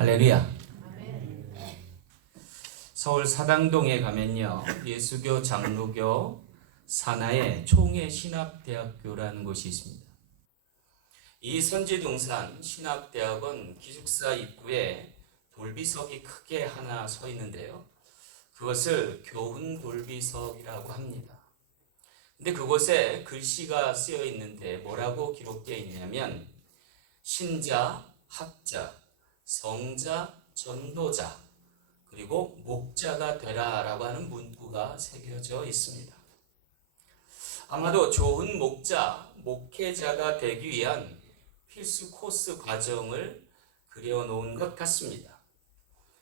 할렐루야. 서울 사당동에 가면요, 예수교 장로교 산하에 총회신학대학교라는 곳이 있습니다. 이 선지둥산 신학대학원 기숙사 입구에 돌비석이 크게 하나 서 있는데요, 그것을 교훈돌비석이라고 합니다. 근데 그곳에 글씨가 쓰여 있는데 뭐라고 기록되어 있냐면 신자, 학자, 성자, 전도자, 그리고 목자가 되라 라고 하는 문구가 새겨져 있습니다. 아마도 좋은 목자, 목회자가 되기 위한 필수 코스 과정을 그려놓은 것 같습니다.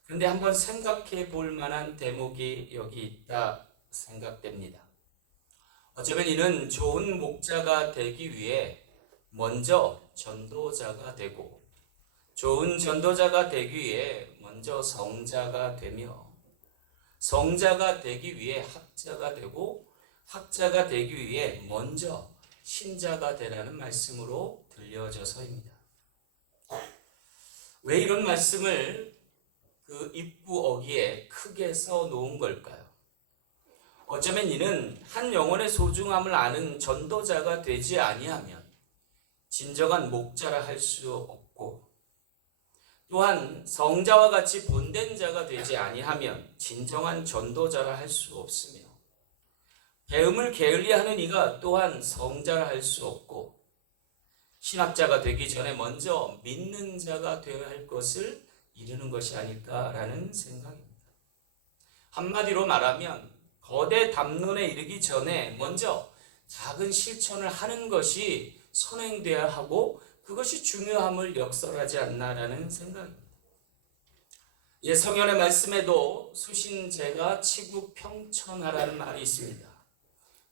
그런데 한번 생각해 볼 만한 대목이 여기 있다 생각됩니다. 어쩌면 이는 좋은 목자가 되기 위해 먼저 전도자가 되고, 좋은 전도자가 되기 위해 먼저 성자가 되며, 성자가 되기 위해 학자가 되고, 학자가 되기 위해 먼저 신자가 되라는 말씀으로 들려져서입니다. 왜 이런 말씀을 그 입구 어귀에 크게 써 놓은 걸까요? 어쩌면 이는 한 영혼의 소중함을 아는 전도자가 되지 아니하면 진정한 목자라 할 수 없고, 또한 성자와 같이 본된 자가 되지 아니하면 진정한 전도자라 할 수 없으며, 배움을 게을리하는 이가 또한 성자라 할 수 없고, 신학자가 되기 전에 먼저 믿는 자가 되어야 할 것을 이루는 것이 아닐까라는 생각입니다. 한마디로 말하면 거대 담론에 이르기 전에 먼저 작은 실천을 하는 것이 선행돼야 하고, 그것이 중요함을 역설하지 않나라는 생각입니다. 성경의 말씀에도 수신제가 치국평천하라는 말이 있습니다.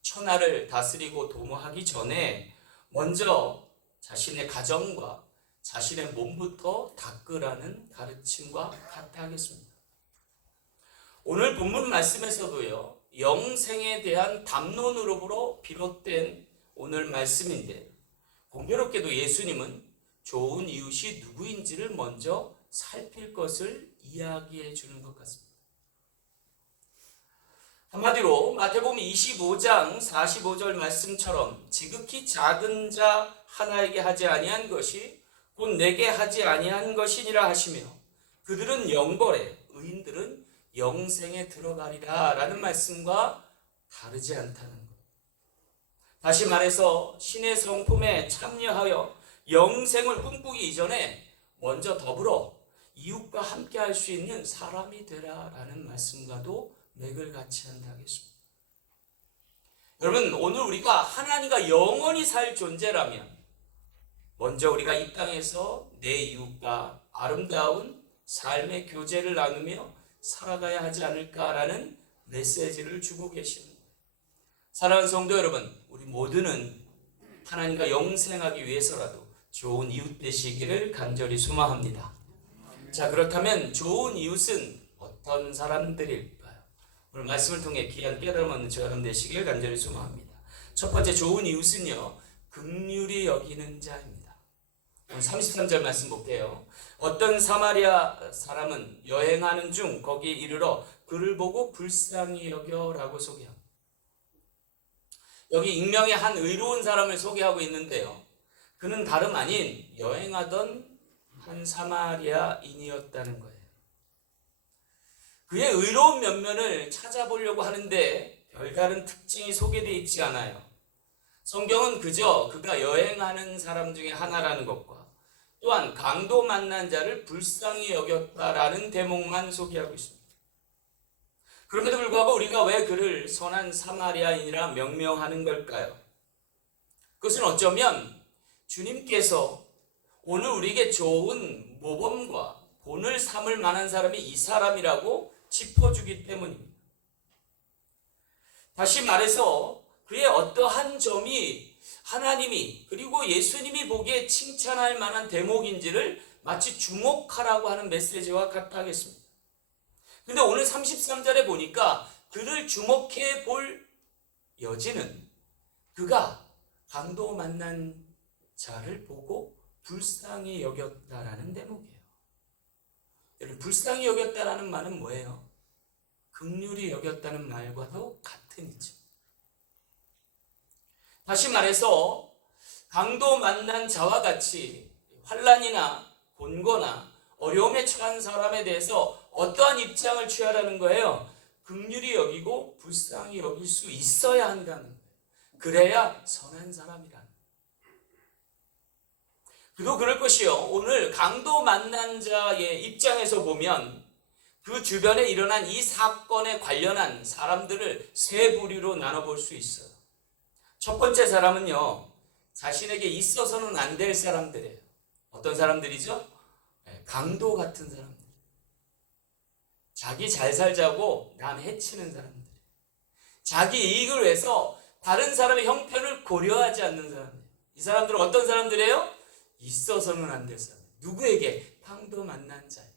천하를 다스리고 도모하기 전에 먼저 자신의 가정과 자신의 몸부터 닦으라는 가르침과 같아 하겠습니다. 오늘 본문 말씀에서도요, 영생에 대한 담론으로 비롯된 오늘 말씀인데, 공교롭게도 예수님은 좋은 이웃이 누구인지를 먼저 살필 것을 이야기해 주는 것 같습니다. 한마디로 마태복음 25장 45절 말씀처럼 지극히 작은 자 하나에게 하지 아니한 것이 곧 내게 하지 아니한 것이니라 하시며, 그들은 영벌에 의인들은 영생에 들어가리라 라는 말씀과 다르지 않다는 것. 다시 말해서 신의 성품에 참여하여 영생을 꿈꾸기 이전에 먼저 더불어 이웃과 함께 할 수 있는 사람이 되라 라는 말씀과도 맥을 같이 한다 하겠습니다. 여러분, 오늘 우리가 하나님과 영원히 살 존재라면 먼저 우리가 이 땅에서 내 이웃과 아름다운 삶의 교제를 나누며 살아가야 하지 않을까라는 메시지를 주고 계십니다. 사랑하는 성도 여러분, 우리 모두는 하나님과 영생하기 위해서라도 좋은 이웃 되시기를 간절히 소망합니다. 자, 그렇다면 좋은 이웃은 어떤 사람들일까요? 오늘 말씀을 통해 귀한 깨달음 얻는 저 여러분 되시길 간절히 소망합니다. 첫 번째 좋은 이웃은요, 긍휼히 여기는 자입니다. 오늘 33절 말씀 볼게요. 어떤 사마리아 사람은 여행하는 중 거기에 이르러 그를 보고 불쌍히 여겨라고 소개합니다. 여기 익명의 한 의로운 사람을 소개하고 있는데요, 그는 다름 아닌 여행하던 한 사마리아인이었다는 거예요. 그의 의로운 면면을 찾아보려고 하는데 별다른 특징이 소개되어 있지 않아요. 성경은 그저 그가 여행하는 사람 중에 하나라는 것과 또한 강도 만난 자를 불쌍히 여겼다라는 대목만 소개하고 있습니다. 그럼에도 불구하고 우리가 왜 그를 선한 사마리아인이라 명명하는 걸까요? 그것은 어쩌면 주님께서 오늘 우리에게 좋은 모범과 본을 삼을 만한 사람이 이 사람이라고 짚어주기 때문입니다. 다시 말해서 그의 어떠한 점이 하나님이 그리고 예수님이 보기에 칭찬할 만한 대목인지를 마치 주목하라고 하는 메시지와 같아 하겠습니다. 근데 오늘 33절에 보니까 그를 주목해 볼 여지는 그가 강도 만난 자를 보고 불쌍히 여겼다라는 대목이에요. 여러분, 불쌍히 여겼다라는 말은 뭐예요? 긍휼히 여겼다는 말과도 같은 이죠. 다시 말해서 강도 만난 자와 같이 환난이나 곤고나 어려움에 처한 사람에 대해서 어떠한 입장을 취하라는 거예요? 긍휼히 여기고 불쌍히 여길 수 있어야 한다는 거예요. 그래야 선한 사람이라는 거예요. 그도 그럴 것이요. 오늘 강도 만난 자의 입장에서 보면 그 주변에 일어난 이 사건에 관련한 사람들을 세 부류로 나눠볼 수 있어요. 첫 번째 사람은요, 자신에게 있어서는 안 될 사람들이에요. 어떤 사람들이죠? 강도 같은 사람들. 자기 잘 살자고 남 해치는 사람들. 자기 이익을 위해서 다른 사람의 형편을 고려하지 않는 사람들. 이 사람들은 어떤 사람들이에요? 있어서는 안 될 사람. 누구에게? 강도 만난 자예요.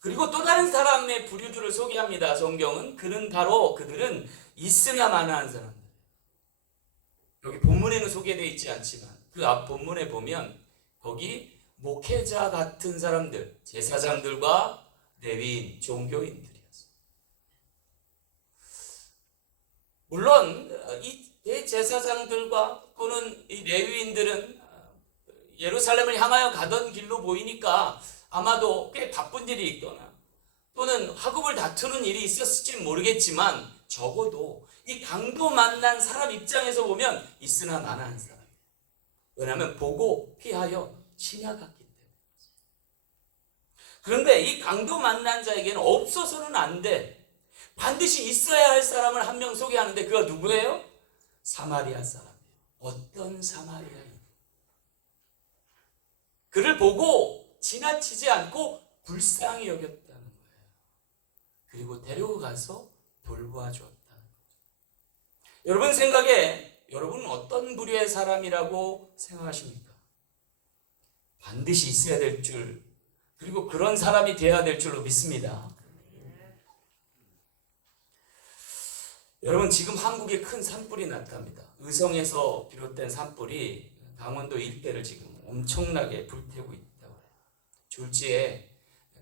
그리고 또 다른 사람의 부류들을 소개합니다. 성경은 그들은 있으나 마나한 사람들. 여기 본문에는 소개되어 있지 않지만 그 앞 본문에 보면 거기 목회자 같은 사람들, 제사장들과 레위인, 종교인들이었어요. 물론 이 대제사장들과 또는 이 레위인들은 예루살렘을 향하여 가던 길로 보이니까 아마도 꽤 바쁜 일이 있거나 또는 학업을 다투는 일이 있었을지 모르겠지만 적어도 이 강도 만난 사람 입장에서 보면 있으나 마나한 사람이에요. 왜냐하면 보고 피하여 침략했기 때문에. 그런데 이 강도 만난 자에게는 없어서는 안 돼. 반드시 있어야 할 사람을 한 명 소개하는데 그가 누구예요? 사마리아 사람이에요. 어떤 사마리아인? 그를 보고 지나치지 않고 불쌍히 여겼다는 거예요. 그리고 데려가서 돌보아 주었다는 거죠. 여러분 생각에 여러분은 어떤 부류의 사람이라고 생각하십니까? 반드시 있어야 될 줄, 그리고 그런 사람이 되어야 될 줄로 믿습니다. 여러분, 지금 한국에 큰 산불이 났답니다. 의성에서 비롯된 산불이 강원도 일대를 지금 엄청나게 불태우고 있다고 해요. 졸지에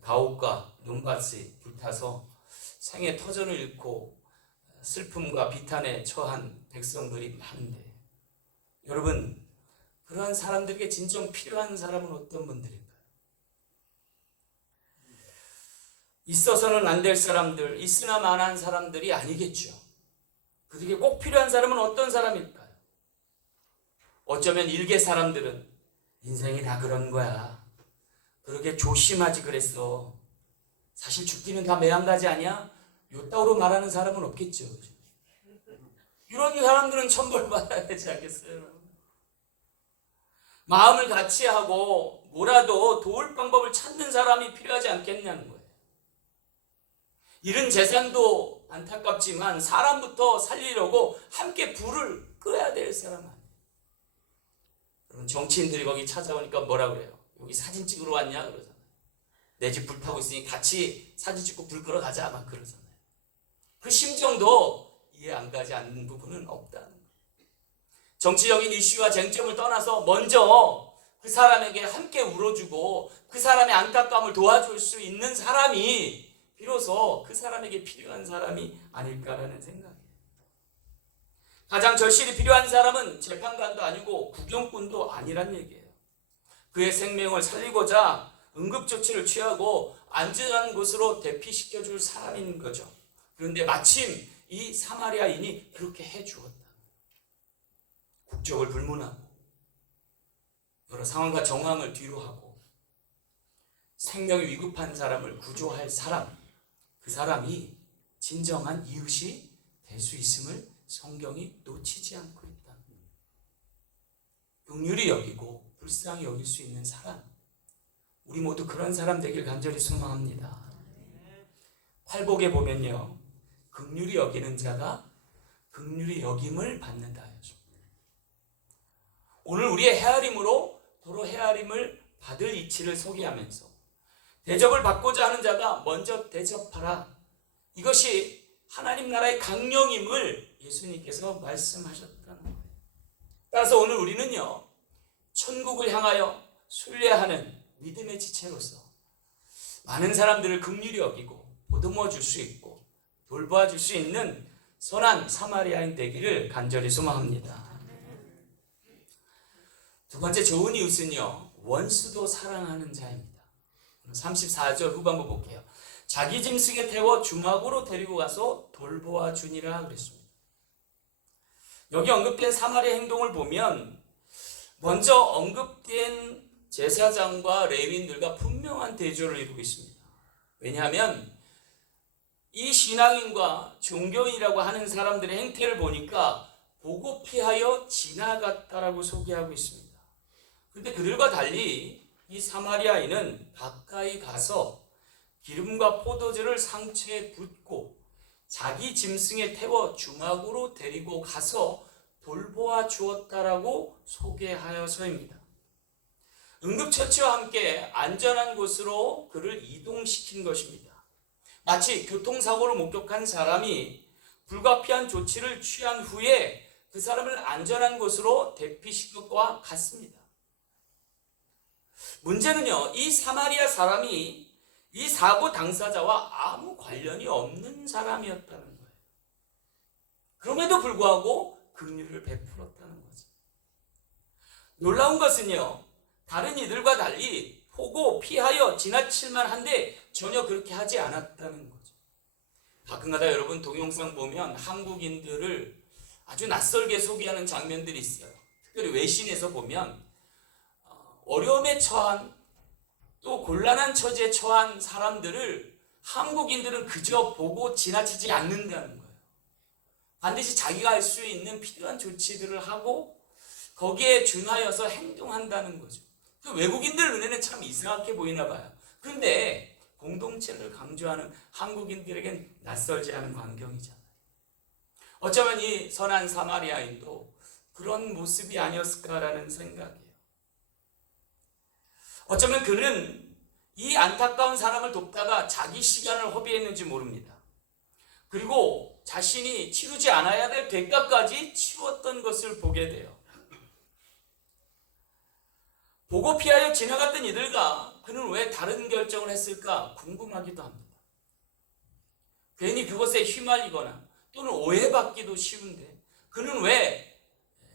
가옥과 논밭이 불타서 생의 터전을 잃고 슬픔과 비탄에 처한 백성들이 많은데, 여러분, 그러한 사람들에게 진정 필요한 사람은 어떤 분들일까요? 있어서는 안 될 사람들, 있으나 마나한 사람들이 아니겠죠. 그들에게 꼭 필요한 사람은 어떤 사람일까요? 어쩌면 일개 사람들은 인생이 다 그런 거야. 그러게 조심하지 그랬어. 사실 죽기는 다 매한가지 아니야? 요따구로 말하는 사람은 없겠죠. 이런 사람들은 천벌받아야 되지 않겠어요? 마음을 같이 하고 뭐라도 도울 방법을 찾는 사람이 필요하지 않겠냐는 거예요. 잃은 재산도 안타깝지만 사람부터 살리려고 함께 불을 끄야 될 사람 아니에요. 여러분, 정치인들이 거기 찾아오니까 뭐라 그래요? 여기 사진 찍으러 왔냐? 그러잖아요. 내 집 불타고 있으니 같이 사진 찍고 불 끄러 가자 막 그러잖아요. 그 심정도 이해 안 가지 않는 부분은 없다는 거예요. 정치적인 이슈와 쟁점을 떠나서 먼저 그 사람에게 함께 울어주고 그 사람의 안타까움을 도와줄 수 있는 사람이 비로소 그 사람에게 필요한 사람이 아닐까라는 생각이에요. 가장 절실히 필요한 사람은 재판관도 아니고 구경꾼도 아니란 얘기예요. 그의 생명을 살리고자 응급조치를 취하고 안전한 곳으로 대피시켜줄 사람인 거죠. 그런데 마침 이 사마리아인이 그렇게 해주었다. 국적을 불문하고 여러 상황과 정황을 뒤로 하고 생명이 위급한 사람을 구조할 사람, 그 사람이 진정한 이웃이 될 수 있음을 성경이 놓치지 않고 있다. 긍휼히 여기고 불쌍히 여길 수 있는 사람, 우리 모두 그런 사람 되길 간절히 소망합니다. 팔복에 보면요, 긍휼히 여기는 자가 긍휼히 여김을 받는다 하죠. 오늘 우리의 헤아림으로 도로 헤아림을 받을 이치를 소개하면서 대접을 받고자 하는 자가 먼저 대접하라. 이것이 하나님 나라의 강령임을 예수님께서 말씀하셨다는 거예요. 따라서 오늘 우리는요, 천국을 향하여 순례하는 믿음의 지체로서 많은 사람들을 긍휼히 여기고 보듬어 줄 수 있고 돌보아 줄 수 있는 선한 사마리아인 되기를 간절히 소망합니다. 두 번째 좋은 이웃은요, 원수도 사랑하는 자입니다. 34절 후반부 볼게요. 자기 짐승에 태워 주막으로 데리고 가서 돌보아 주니라 그랬습니다. 여기 언급된 사마리아 행동을 보면 먼저 언급된 제사장과 레위인들과 분명한 대조를 이루고 있습니다. 왜냐하면 이 신앙인과 종교인이라고 하는 사람들의 행태를 보니까 보고 피하여 지나갔다라고 소개하고 있습니다. 그런데 그들과 달리 이 사마리아인은 가까이 가서 기름과 포도주를 상처에 붓고 자기 짐승에 태워 주막으로 데리고 가서 돌보아 주었다라고 소개하여서입니다. 응급처치와 함께 안전한 곳으로 그를 이동시킨 것입니다. 마치 교통사고를 목격한 사람이 불가피한 조치를 취한 후에 그 사람을 안전한 곳으로 대피시킨 것과 같습니다. 문제는요, 이 사마리아 사람이 이 사고 당사자와 아무 관련이 없는 사람이었다는 거예요. 그럼에도 불구하고 긍휼을 베풀었다는 거죠. 놀라운 것은요, 다른 이들과 달리 보고 피하여 지나칠만 한데 전혀 그렇게 하지 않았다는 거죠. 가끔가다 여러분 동영상 보면 한국인들을 아주 낯설게 소개하는 장면들이 있어요. 특별히 외신에서 보면 어려움에 처한 또 곤란한 처지에 처한 사람들을 한국인들은 그저 보고 지나치지 않는다는 거예요. 반드시 자기가 할 수 있는 필요한 조치들을 하고 거기에 준하여서 행동한다는 거죠. 그 외국인들 눈에는 참 이상하게 보이나 봐요. 그런데 공동체를 강조하는 한국인들에겐 낯설지 않은 광경이잖아요. 어쩌면 이 선한 사마리아인도 그런 모습이 아니었을까라는 생각이에요. 어쩌면 그는 이 안타까운 사람을 돕다가 자기 시간을 허비했는지 모릅니다. 그리고 자신이 치르지 않아야 될 대가까지 치루었던 것을 보게 돼요. 보고 피하여 지나갔던 이들과 그는 왜 다른 결정을 했을까 궁금하기도 합니다. 괜히 그것에 휘말리거나 또는 오해받기도 쉬운데 그는 왜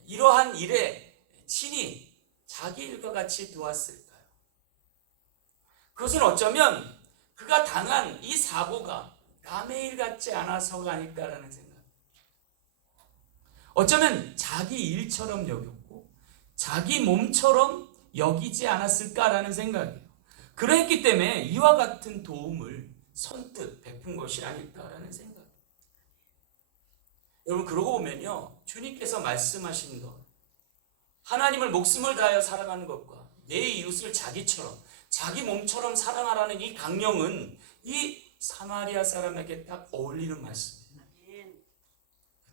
이러한 일에 친히 자기 일과 같이 도왔을까요? 그것은 어쩌면 그가 당한 이 사고가 남의 일 같지 않아서가 아닐까라는 생각. 어쩌면 자기 일처럼 여겼고 자기 몸처럼 여기지 않았을까라는 생각이에요. 그랬기 때문에 이와 같은 도움을 선뜻 베푼 것이 아닐까라는 생각. 여러분 그러고 보면요, 주님께서 말씀하신 것, 하나님을 목숨을 다하여 사랑하는 것과 내 이웃을 자기처럼 자기 몸처럼 사랑하라는 이 강령은 이 사마리아 사람에게 딱 어울리는 말씀이에요.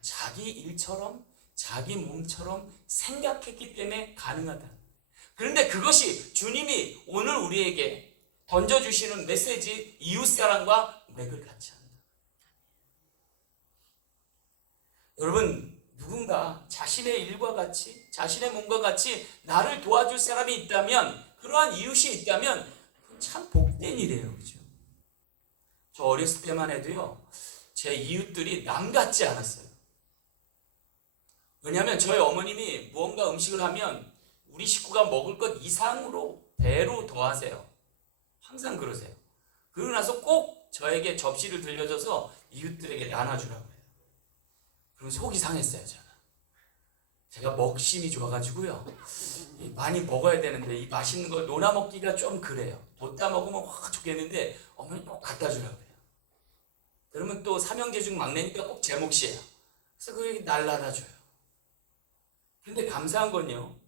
자기 일처럼 자기 몸처럼 생각했기 때문에 가능하다. 그런데 그것이 주님이 오늘 우리에게 던져주시는 메시지, 이웃사랑과 맥을 같이 한다. 여러분, 누군가 자신의 일과 같이, 자신의 몸과 같이 나를 도와줄 사람이 있다면, 그러한 이웃이 있다면 참 복된 일이에요. 그렇죠? 저 어렸을 때만 해도요, 제 이웃들이 남 같지 않았어요. 왜냐하면 저희 어머님이 무언가 음식을 하면 우리 식구가 먹을 것 이상으로 배로 더하세요. 항상 그러세요. 그러고 나서 꼭 저에게 접시를 들려줘서 이웃들에게 나눠주라고 해요. 그럼 속이 상했어요, 저는. 제가 먹심이 좋아가지고요, 많이 먹어야 되는데 이 맛있는 걸 논아 먹기가 좀 그래요. 뒀다 먹으면 확 좋겠는데 어머니 꼭 갖다 주라고 해요. 그러면 또 삼형제 중 막내니까 꼭 제 몫이에요. 그래서 그게 날라다 줘요. 근데 감사한 건요,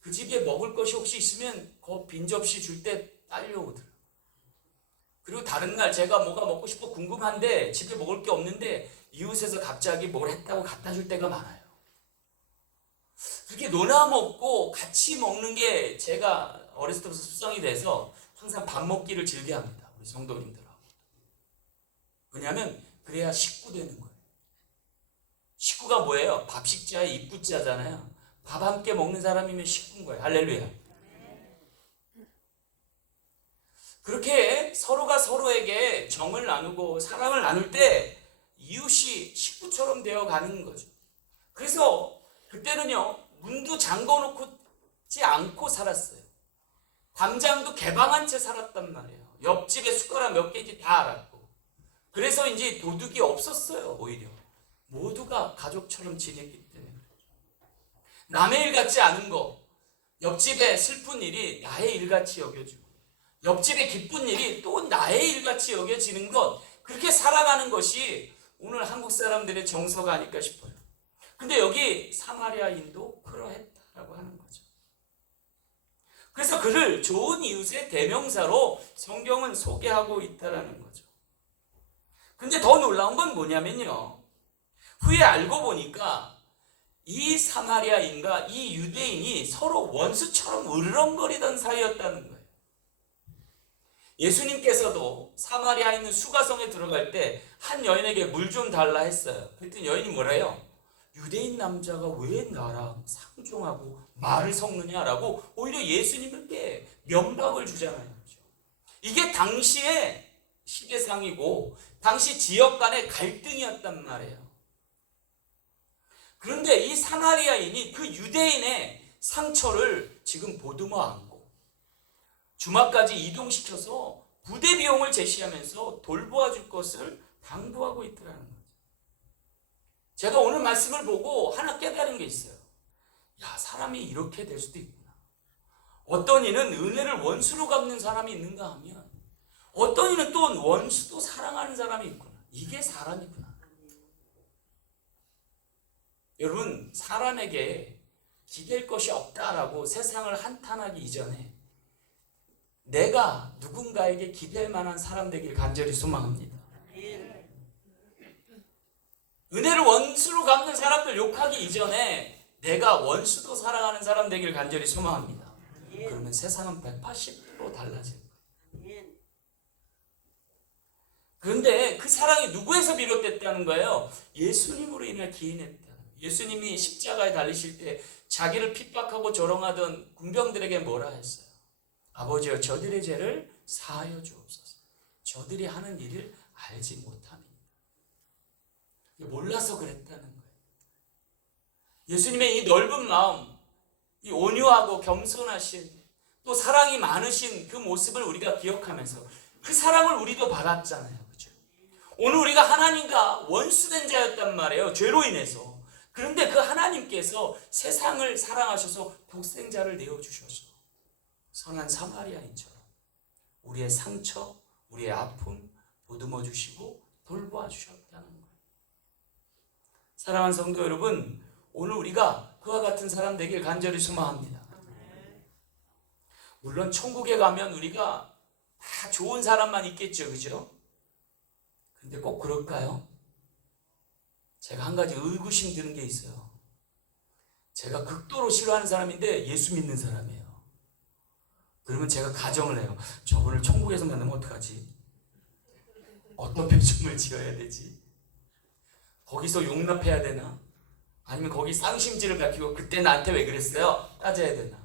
그 집에 먹을 것이 혹시 있으면 그 빈 접시 줄 때 딸려오더라고요. 그리고 다른 날 제가 뭐가 먹고 싶어 궁금한데 집에 먹을 게 없는데 이웃에서 갑자기 뭘 했다고 갖다 줄 때가 많아요. 그렇게 논아 먹고 같이 먹는 게 제가 어렸을 때부터 습성이 돼서 항상 밥 먹기를 즐겨합니다. 우리 성도님들하고. 왜냐하면 그래야 식구 되는 거예요. 식구가 뭐예요? 밥 식자에 입구자잖아요. 밥 함께 먹는 사람이면 식구인 거예요. 할렐루야. 그렇게 서로가 서로에게 정을 나누고 사랑을 나눌 때 이웃이 식구처럼 되어 가는 거죠. 그래서 그때는요, 문도 잠궈놓지 않고 살았어요. 담장도 개방한 채 살았단 말이에요. 옆집에 숟가락 몇 개인지 다 알았고. 그래서 이제 도둑이 없었어요. 오히려 모두가 가족처럼 지냈기 때문에. 남의 일 같지 않은 거, 옆집의 슬픈 일이 나의 일같이 여겨지고, 옆집의 기쁜 일이 또 나의 일같이 여겨지는 것, 그렇게 살아가는 것이 오늘 한국 사람들의 정서가 아닐까 싶어요. 근데 여기 사마리아인도 그러했다라고 하는 거죠. 그래서 그를 좋은 이웃의 대명사로 성경은 소개하고 있다라는 거죠. 근데 더 놀라운 건 뭐냐면요, 후에 알고 보니까 이 사마리아인과 이 유대인이 서로 원수처럼 으르렁거리던 사이였다는 거예요. 예수님께서도 사마리아에 있는 수가성에 들어갈 때 한 여인에게 물 좀 달라 했어요. 그랬더니 여인이 뭐래요? 유대인 남자가 왜 나랑 상종하고 말을 섞느냐라고 오히려 예수님께 면박을 주잖아요. 이게 당시의 시대상이고 당시 지역 간의 갈등이었단 말이에요. 그런데 이 사마리아인이 그 유대인의 상처를 지금 보듬어 안고 주막까지 이동시켜서 부대 비용을 제시하면서 돌보아 줄 것을 당부하고 있더라는 거죠. 제가 오늘 말씀을 보고 하나 깨달은 게 있어요. 야, 사람이 이렇게 될 수도 있구나. 어떤 이는 은혜를 원수로 갚는 사람이 있는가 하면 어떤 이는 또 원수도 사랑하는 사람이 있구나. 이게 사람이구나. 여러분, 사람에게 기댈 것이 없다라고 세상을 한탄하기 이전에 내가 누군가에게 기댈 만한 사람 되길 간절히 소망합니다. 은혜를 원수로 갚는 사람들 욕하기 이전에 내가 원수도 사랑하는 사람 되길 간절히 소망합니다. 그러면 세상은 180도로 달라질 거예요. 그런데 그 사랑이 누구에서 비롯됐다는 거예요? 예수님으로 인해 기인했다. 예수님이 십자가에 달리실 때 자기를 핍박하고 조롱하던 군병들에게 뭐라 했어요? 아버지여, 저들의 죄를 사하여 주옵소서. 저들이 하는 일을 알지 못함이니. 몰라서 그랬다는 거예요. 예수님의 이 넓은 마음, 이 온유하고 겸손하신, 또 사랑이 많으신 그 모습을 우리가 기억하면서 그 사랑을 우리도 받았잖아요. 그렇죠? 오늘 우리가 하나님과 원수된 자였단 말이에요. 죄로 인해서. 그런데 그 하나님께서 세상을 사랑하셔서 독생자를 내어주셔서 선한 사마리아인처럼 우리의 상처, 우리의 아픔 보듬어 주시고 돌보아 주셨다는 거예요. 사랑하는 성도 여러분, 오늘 우리가 그와 같은 사람 되길 간절히 소망합니다. 물론 천국에 가면 우리가 다 좋은 사람만 있겠죠, 그죠? 근데 꼭 그럴까요? 제가 한 가지 의구심 드는 게 있어요. 제가 극도로 싫어하는 사람인데 예수 믿는 사람이에요. 그러면 제가 가정을 해요. 저분을 천국에서 만나면 어떡하지? 어떤 표정을 지어야 되지? 거기서 용납해야 되나? 아니면 거기 쌍심지를 밝히고 그때 나한테 왜 그랬어요? 따져야 되나?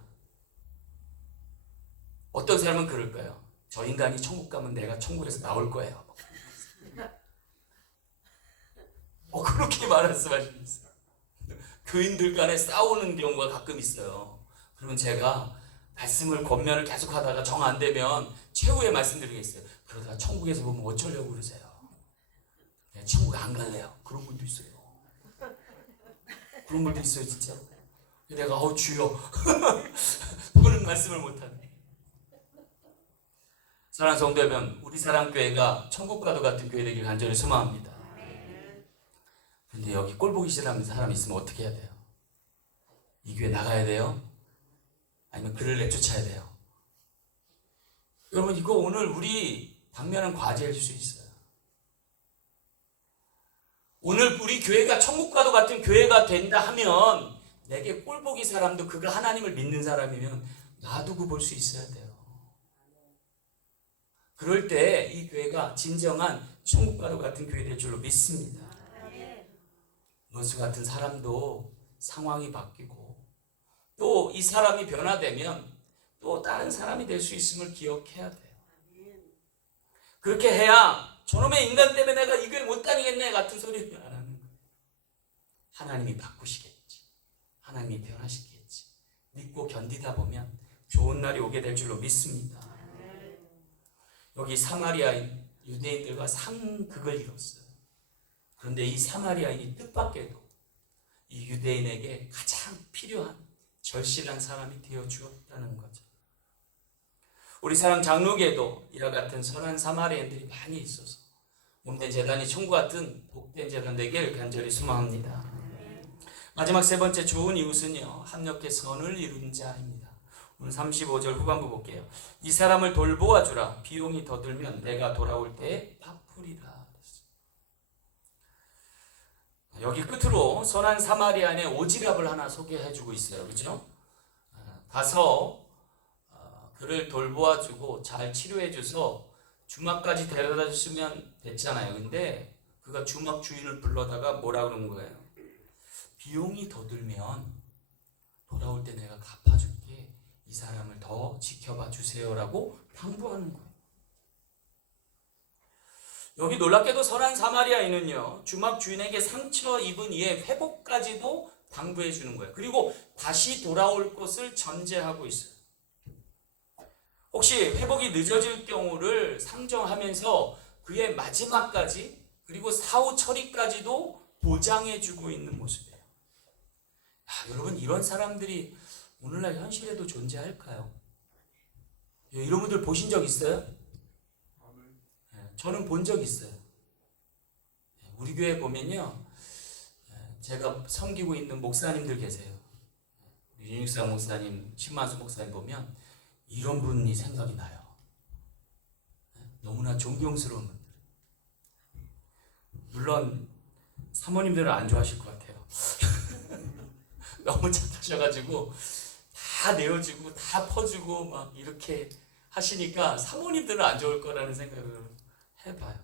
어떤 사람은 그럴까요? 저 인간이 천국 가면 내가 천국에서 나올 거예요. 그렇게 말씀하시면서 교인들 간에 싸우는 경우가 가끔 있어요. 그러면 제가 말씀을 권면을 계속 하다가 정 안 되면 최후의 말씀드리겠어요. 그러다가 천국에서 보면 어쩌려고 그러세요? 그냥 천국 안 갈래요. 그런 분도 있어요. 그런 분도 있어요, 진짜. 내가 주여 그런 말씀을 못하네. 사랑하는 성도 여러분, 우리 사랑교회가 천국과도 같은 교회 되길 간절히 소망합니다. 근데 여기 꼴 보기 싫어하는 사람이 있으면 어떻게 해야 돼요? 이 교회 나가야 돼요? 아니면 그를 내쫓아야 돼요? 여러분, 이거 오늘 우리 당면한 과제일 수 있어요. 오늘 우리 교회가 천국과도 같은 교회가 된다 하면 내게 꼴 보기 사람도 그가 하나님을 믿는 사람이면 놔두고 볼 수 있어야 돼요. 그럴 때 이 교회가 진정한 천국과도 같은 교회 될 줄로 믿습니다. 원수 같은 사람도 상황이 바뀌고 또 이 사람이 변화되면 또 다른 사람이 될 수 있음을 기억해야 돼요. 그렇게 해야 저놈의 인간 때문에 내가 이 교회 못 다니겠네 같은 소리를 안 하는 거예요. 하나님이 바꾸시겠지. 하나님이 변화시키겠지. 믿고 견디다 보면 좋은 날이 오게 될 줄로 믿습니다. 여기 사마리아인 유대인들과 상극을 이뤘어요. 그런데 이 사마리아인이 뜻밖에도 이 유대인에게 가장 필요한 절실한 사람이 되어 주었다는 거죠. 우리 사랑 장로계도 이와 같은 선한 사마리아인들이 많이 있어서 몸된 재단이 천국 같은 복된 재단 되기를 간절히 소망합니다. 마지막 세 번째 좋은 이웃은요, 합력해 선을 이룬 자입니다. 오늘 35절 후반부 볼게요. 이 사람을 돌보아 주라. 비용이 더 들면 내가 돌아올 때에 갚으리라. 여기 끝으로 선한 사마리아인의 오지랖을 하나 소개해주고 있어요. 그렇죠? 가서 그를 돌보아주고 잘 치료해줘서 주막까지 데려다 줬으면 됐잖아요. 근데 그가 주막 주인을 불러다가 뭐라 그런 거예요? 비용이 더 들면 돌아올 때 내가 갚아줄게. 이 사람을 더 지켜봐 주세요라고 당부하는 거예요. 여기 놀랍게도 선한 사마리아인은요, 주막 주인에게 상처 입은 이의 회복까지도 당부해 주는 거예요. 그리고 다시 돌아올 것을 전제하고 있어요. 혹시 회복이 늦어질 경우를 상정하면서 그의 마지막까지 그리고 사후 처리까지도 보장해 주고 있는 모습이에요. 여러분, 이런 사람들이 오늘날 현실에도 존재할까요? 이런 분들 보신 적 있어요? 저는 본 적 있어요. 우리 교회 보면요, 제가 섬기고 있는 목사님들 계세요. 윤익상 목사님, 신만수 목사님 보면 이런 분이 생각이 나요. 너무나 존경스러운 분들. 물론 사모님들은 안 좋아하실 것 같아요. 너무 착하셔가지고 다 내어주고 다 퍼주고 막 이렇게 하시니까 사모님들은 안 좋을 거라는 생각을 해봐요.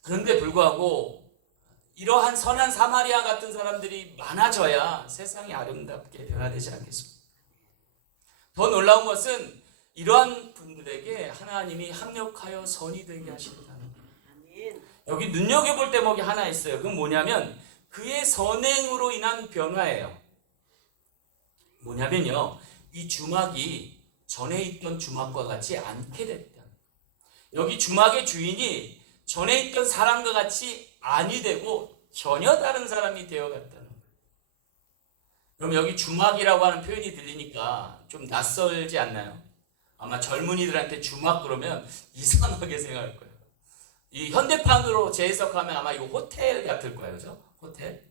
그런데 불구하고 이러한 선한 사마리아 같은 사람들이 많아져야 세상이 아름답게 변화되지 않겠습니까? 더 놀라운 것은 이러한 분들에게 하나님이 합력하여 선이 되게 하신다는 거예요. 여기 눈여겨볼 대목이 하나 있어요. 그건 뭐냐면 그의 선행으로 인한 변화예요. 뭐냐면요, 이 주막이 전에 있던 주막과 같지 않게 됐다. 여기 주막의 주인이 전에 있던 사람과 같이 아니 되고 전혀 다른 사람이 되어갔다는 거예요. 그럼 여기 주막이라고 하는 표현이 들리니까 좀 낯설지 않나요? 아마 젊은이들한테 주막 그러면 이상하게 생각할 거예요. 이 현대판으로 재해석하면 아마 이거 호텔 같을 거예요. 그죠? 호텔.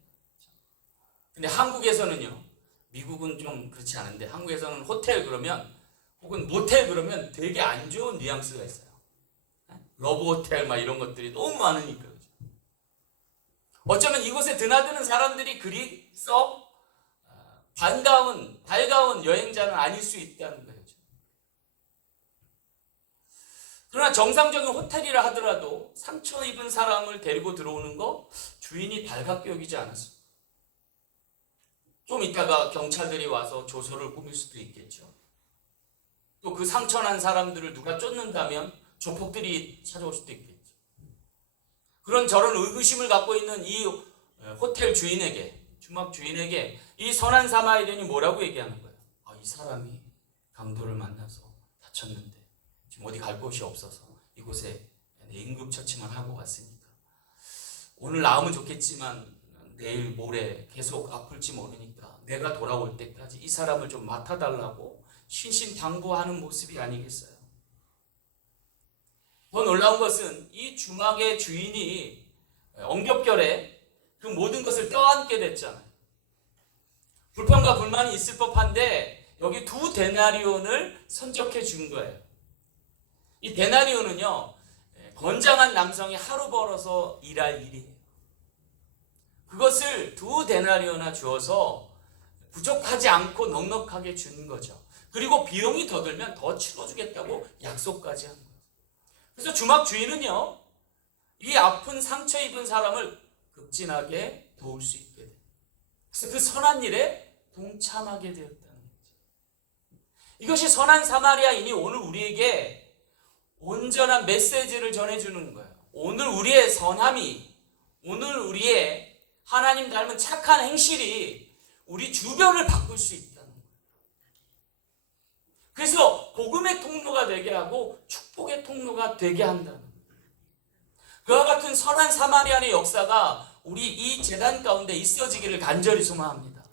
근데 한국에서는요, 미국은 좀 그렇지 않은데 한국에서는 호텔 그러면 혹은 모텔 그러면 되게 안 좋은 뉘앙스가 있어요. 러브호텔 막 이런 것들이 너무 많으니까. 어쩌면 이곳에 드나드는 사람들이 그리 썩 달가운 여행자는 아닐 수 있다는 거예요. 그러나 정상적인 호텔이라 하더라도 상처 입은 사람을 데리고 들어오는 거 주인이 달갑게 여기지 않았어요. 좀 이따가 경찰들이 와서 조서를 꾸밀 수도 있겠죠. 또 그 상처난 사람들을 누가 쫓는다면 조폭들이 찾아올 수도 있겠죠. 그런 저런 의구심을 갖고 있는 이 호텔 주인에게, 주막 주인에게 이 선한 사마리아인이 뭐라고 얘기하는 거예요? 이 사람이 강도를 만나서 다쳤는데 지금 어디 갈 곳이 없어서 이곳에 응급처치만 하고 왔으니까 오늘 나으면 좋겠지만 내일 모레 계속 아플지 모르니까 내가 돌아올 때까지 이 사람을 좀 맡아달라고 신신당부하는 모습이 아니겠어요? 더 놀라운 것은 이 주막의 주인이 엉겹결에 그 모든 것을 떠안게 됐잖아요. 불평과 불만이 있을 법한데 여기 2데나리온을 선적해 준 거예요. 이 데나리온은요, 건장한 남성이 하루 벌어서 일할 일이에요. 그것을 2데나리온이나 주어서 부족하지 않고 넉넉하게 준 거죠. 그리고 비용이 더 들면 더 치러주겠다고 약속까지 한 거예요. 그래서 주막 주인은요, 이 아픈 상처 입은 사람을 극진하게 도울 수 있게 돼요. 그래서 그 선한 일에 동참하게 되었다는 거죠. 이것이 선한 사마리아인이 오늘 우리에게 온전한 메시지를 전해주는 거예요. 오늘 우리의 선함이, 오늘 우리의 하나님 닮은 착한 행실이 우리 주변을 바꿀 수 있다는 거예요. 그래서 복음의 통로가 되게 하고 축복의 통로가 되게 한다는 거예요. 그와 같은 선한 사마리아의 역사가 우리 이 재단 가운데 있어지기를 간절히 소망합니다.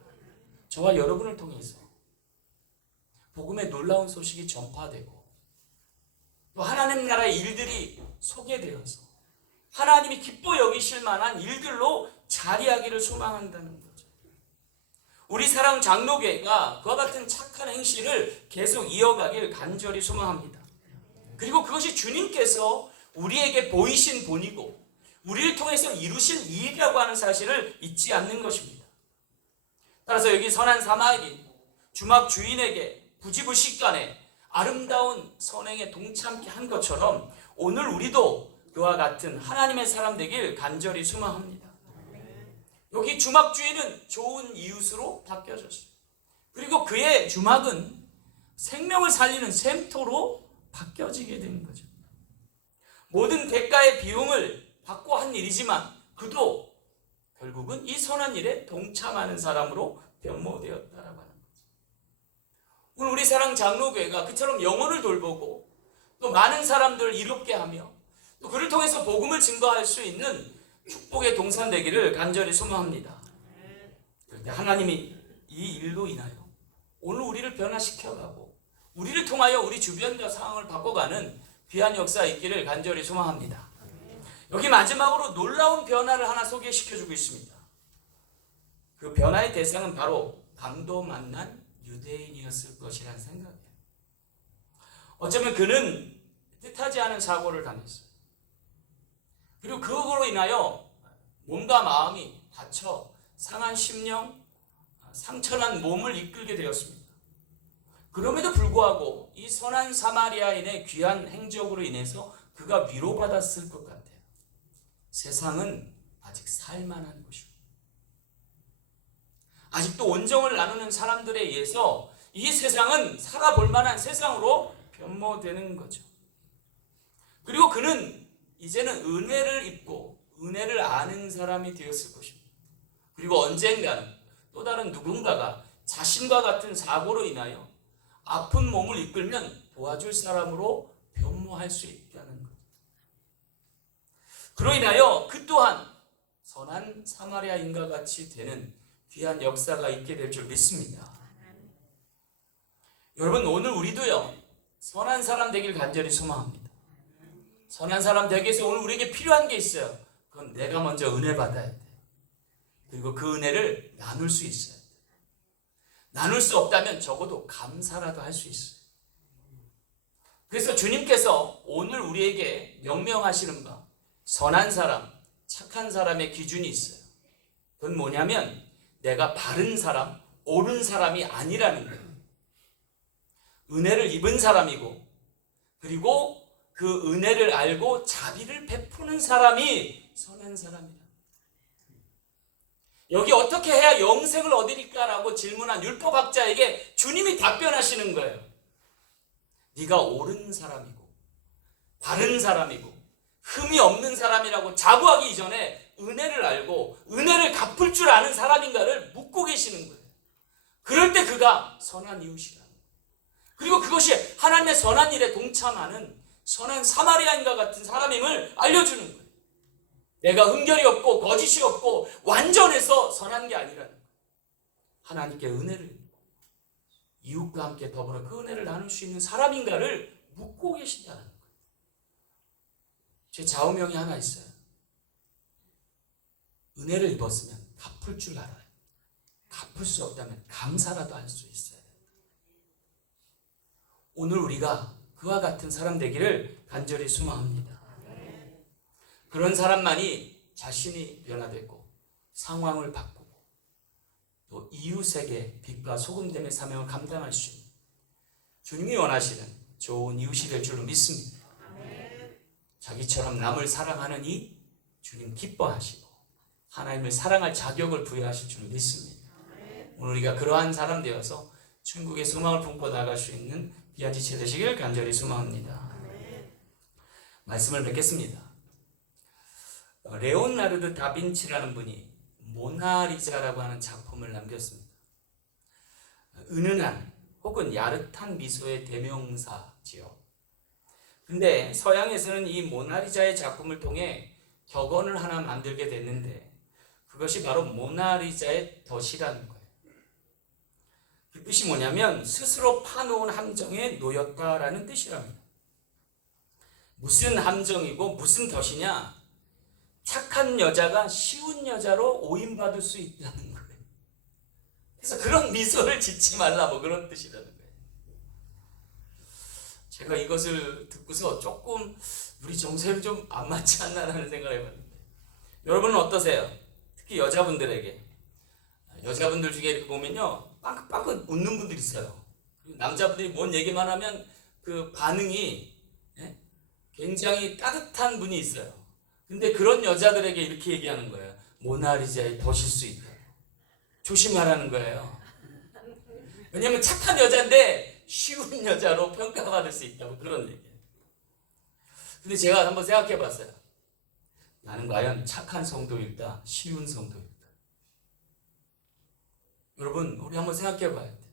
저와 여러분을 통해서 복음의 놀라운 소식이 전파되고 또 하나님 나라의 일들이 소개되어서 하나님이 기뻐 여기실 만한 일들로 자리하기를 소망한다는 거죠. 우리 사랑 장로교회가 그와 같은 착한 행실을 계속 이어가길 간절히 소망합니다. 그리고 그것이 주님께서 우리에게 보이신 본이고 우리를 통해서 이루실 일이라고 하는 사실을 잊지 않는 것입니다. 따라서 여기 선한 사마리아인 주막 주인에게 부지불식간에 아름다운 선행에 동참케 한 것처럼 오늘 우리도 그와 같은 하나님의 사람 되길 간절히 소망합니다. 여기 주막 주인은 좋은 이웃으로 바뀌어졌어요. 그리고 그의 주막은 생명을 살리는 샘터로 바뀌어지게 된 거죠. 모든 대가의 비용을 받고 한 일이지만 그도 결국은 이 선한 일에 동참하는 사람으로 변모되었다라고 하는 거죠. 오늘 우리 사랑 장로교회가 그처럼 영혼을 돌보고 또 많은 사람들을 이롭게 하며 또 그를 통해서 복음을 증거할 수 있는 축복의 동산되기를 간절히 소망합니다. 그런데 하나님이 이 일로 인하여 오늘 우리를 변화시켜가고 우리를 통하여 우리 주변과 상황을 바꿔가는 귀한 역사 있기를 간절히 소망합니다. 여기 마지막으로 놀라운 변화를 하나 소개시켜주고 있습니다. 그 변화의 대상은 바로 강도 만난 유대인이었을 것이라는 생각이에요. 어쩌면 그는 뜻하지 않은 사고를 당했어요. 그리고 그거로 인하여 몸과 마음이 다쳐 상한 심령, 상처난 몸을 이끌게 되었습니다. 그럼에도 불구하고 이 선한 사마리아인의 귀한 행적으로 인해서 그가 위로받았을 것 같아요. 세상은 아직 살만한 곳이고 아직도 온정을 나누는 사람들에 의해서 이 세상은 살아볼 만한 세상으로 변모되는 거죠. 그리고 그는 이제는 은혜를 입고 은혜를 아는 사람이 되었을 것입니다. 그리고 언젠가는 또 다른 누군가가 자신과 같은 사고로 인하여 아픈 몸을 이끌면 도와줄 사람으로 변모할 수 있다는 것. 그로 인하여 그 또한 선한 사마리아인과 같이 되는 귀한 역사가 있게 될 줄 믿습니다. 여러분, 오늘 우리도요 선한 사람 되길 간절히 소망합니다. 선한 사람 되기 위해서 오늘 우리에게 필요한 게 있어요. 그건 내가 먼저 은혜 받아야 돼. 그리고 그 은혜를 나눌 수 있어야 돼. 나눌 수 없다면 적어도 감사라도 할 수 있어요. 그래서 주님께서 오늘 우리에게 명명하시는 바 선한 사람, 착한 사람의 기준이 있어요. 그건 뭐냐면 내가 바른 사람, 옳은 사람이 아니라는 거예요. 은혜를 입은 사람이고 그리고 그 은혜를 알고 자비를 베푸는 사람이 선한 사람이다. 여기 어떻게 해야 영생을 얻으리까라고 질문한 율법학자에게 주님이 답변하시는 거예요. 네가 옳은 사람이고 바른 사람이고 흠이 없는 사람이라고 자부하기 이전에 은혜를 알고 은혜를 갚을 줄 아는 사람인가를 묻고 계시는 거예요. 그럴 때 그가 선한 이웃이라. 그리고 그것이 하나님의 선한 일에 동참하는 선한 사마리아인과 같은 사람임을 알려주는 거예요. 내가 흠결이 없고 거짓이 없고 완전해서 선한 게 아니라는 거예요. 하나님께 은혜를 이웃과 함께 더불어 그 은혜를 나눌 수 있는 사람인가를 묻고 계신다는 거예요. 제 좌우명이 하나 있어요. 은혜를 입었으면 갚을 줄 알아요. 갚을 수 없다면 감사라도 할 수 있어야 돼요. 오늘 우리가 그와 같은 사람 되기를 간절히 소망합니다. 그런 사람만이 자신이 변화되고 상황을 바꾸고 또 이웃에게 빛과 소금됨의 사명을 감당할 수 있는 주님이 원하시는 좋은 이웃이 될 줄로 믿습니다. 자기처럼 남을 사랑하는 이 주님 기뻐하시고 하나님을 사랑할 자격을 부여하실 줄 믿습니다. 오늘 우리가 그러한 사람 되어서 천국의 소망을 품고 나갈 수 있는 귀한 지체 되시길 간절히 소망합니다. 말씀을 뵙겠습니다. 레오나르도 다빈치라는 분이 모나리자라고 하는 작품을 남겼습니다. 은은한 혹은 야릇한 미소의 대명사지요. 근데 서양에서는 이 모나리자의 작품을 통해 격언을 하나 만들게 됐는데 그것이 바로 모나리자의 덫이라는 거예요. 그 뜻이 뭐냐면 스스로 파놓은 함정에 놓였다라는 뜻이랍니다. 무슨 함정이고 무슨 덫이냐? 착한 여자가 쉬운 여자로 오인받을 수 있다는 거예요. 그래서 그런 미소를 짓지 말라 뭐 그런 뜻이라는 거예요. 제가 이것을 듣고서 조금 우리 정서에는 좀 안 맞지 않나라는 생각을 해봤는데 여러분은 어떠세요? 특히 여자분들에게 여자분들 중에 이렇게 보면요 빵긋빵긋 웃는 분들 있어요. 남자분들이 뭔 얘기만 하면 그 반응이 굉장히 따뜻한 분이 있어요. 근데 그런 여자들에게 이렇게 얘기하는 거예요. 모나리자의 덫일 수 있다. 조심하라는 거예요. 왜냐면 착한 여자인데 쉬운 여자로 평가받을 수 있다고 그런 얘기예요. 근데 제가 한번 생각해 봤어요. 나는 과연 착한 성도일까? 쉬운 성도일까? 여러분 우리 한번 생각해 봐야 돼요.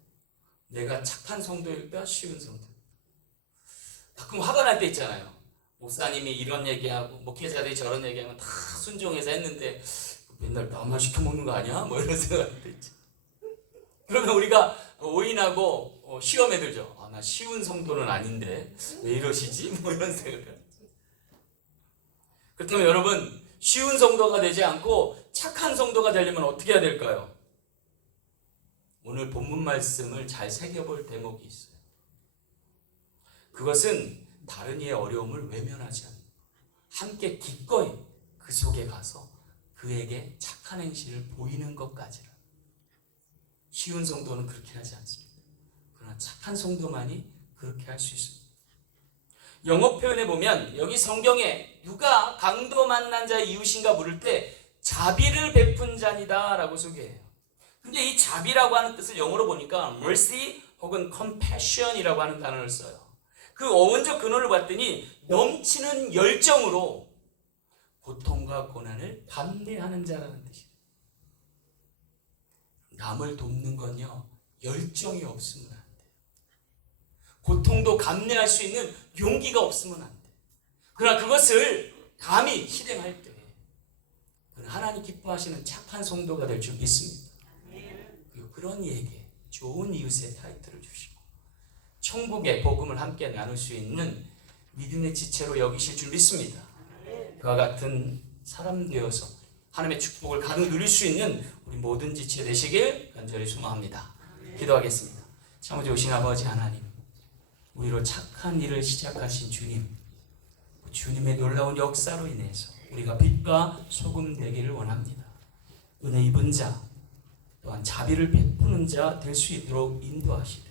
내가 착한 성도일까? 쉬운 성도일까? 가끔 화가 날 때 있잖아요. 목사님이 이런 얘기하고 목회자들이 저런 얘기하면 다 순종해서 했는데 맨날 나만 시켜먹는 거 아니야? 뭐 이런 생각할 때 있죠. 그러면 우리가 오인하고 시험에 들죠. 나 쉬운 성도는 아닌데 왜 이러시지? 뭐 이런 생각을 하죠. 그렇다면 여러분 쉬운 성도가 되지 않고 착한 성도가 되려면 어떻게 해야 될까요? 오늘 본문 말씀을 잘 새겨볼 대목이 있어요. 그것은 다른 이의 어려움을 외면하지 않는 것. 함께 기꺼이 그 속에 가서 그에게 착한 행실을 보이는 것까지라. 쉬운 성도는 그렇게 하지 않습니다. 그러나 착한 성도만이 그렇게 할 수 있습니다. 영어 표현에 보면 여기 성경에 누가 강도 만난 자의 이웃인가 물을 때 자비를 베푼 자니다 라고 소개해요. 근데 이 자비라고 하는 뜻을 영어로 보니까 mercy 혹은 compassion이라고 하는 단어를 써요. 그 어원적 근원을 봤더니 넘치는 열정으로 고통과 고난을 감내하는 자라는 뜻이에요. 남을 돕는 건요 열정이 없으면 안 돼요. 고통도 감내할 수 있는 용기가 없으면 안 돼요. 그러나 그것을 감히 실행할 때 하나님 기뻐하시는 착한 성도가 될 줄 믿습니다. 그리고 그런 이에게 좋은 이웃의 타이틀을 주시고 천국의 복음을 함께 나눌 수 있는 믿음의 지체로 여기실 줄 믿습니다. 그와 같은 사람 되어서 하나님의 축복을 가득 누릴 수 있는 우리 모든 지체 되시길 간절히 소망합니다. 기도하겠습니다. 참 좋으신 아버지 하나님, 우리로 착한 일을 시작하신 주님, 주님의 놀라운 역사로 인해서 우리가 빛과 소금 되기를 원합니다. 은혜 입은 자, 또한 자비를 베푸는 자 될 수 있도록 인도하시되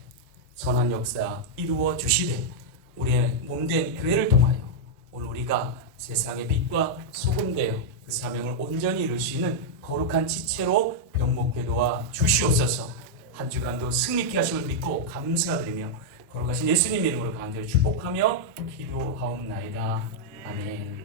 선한 역사 이루어 주시되 우리의 몸된 교회를 통하여 오늘 우리가 세상의 빛과 소금 되어 그 사명을 온전히 이룰 수 있는 거룩한 지체로 병목해 도와 주시옵소서. 한 주간도 승리케 하심을 믿고 감사드리며 거룩하신 예수님 이름으로 간절히 축복하며 기도하옵나이다. 아멘.